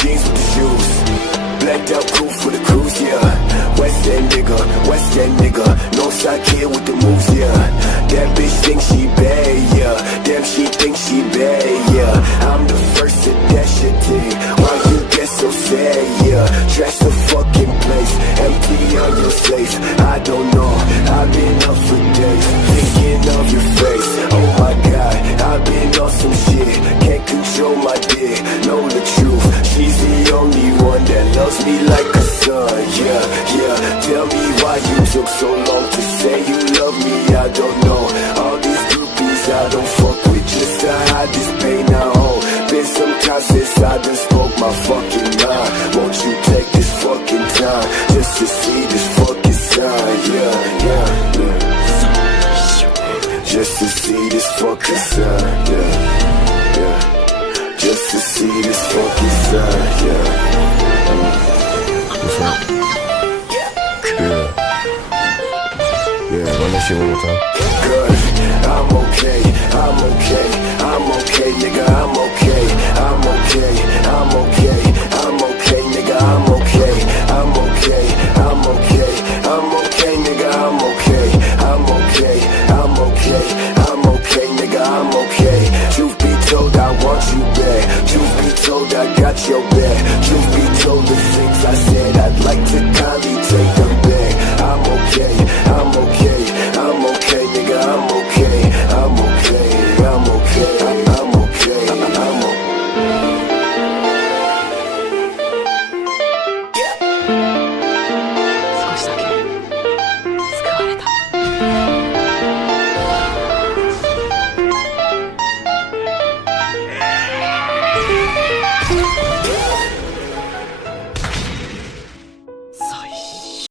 jeans with the shoes. Blacked out cool for the cruise, yeah. West End nigga, Northside kid with the moves, yeah. That bitch thinks she bad, yeah. Damn, she thinks she bad, yeah. I'm the first to dash your thing. Why you get so sad, yeah? Trash the fucking place, empty on your safe. I don't know, I've been up for days, thinking of your face. Oh my God, I've been on some shit, can't control my dick, know the truth. She's the only one that loves me like a son, yeah, yeah. Tell me why you took so long to say you love me, I don't know. All these groupies I don't fuck with just to hide this pain I hold. Been some time since I done spoke my fucking mind. Won't you take this fucking time just to see this fucking sign, yeah, yeah, yeah. Just to see this fucking sign, yeah, yeah. Just to see this fucking sign, yeah. What's up? Yeah, run that shit one more time. Cause I'm okay, I'm okay, I'm okay, nigga, I'm okay, I'm okay, I'm okay, I'm okay, nigga, I'm okay, I'm okay, I'm okay, I'm okay, nigga, I'm okay, I'm okay, I'm okay, I'm okay, nigga, I'm okay. Truth be told, I want you back. Truth be told, I got your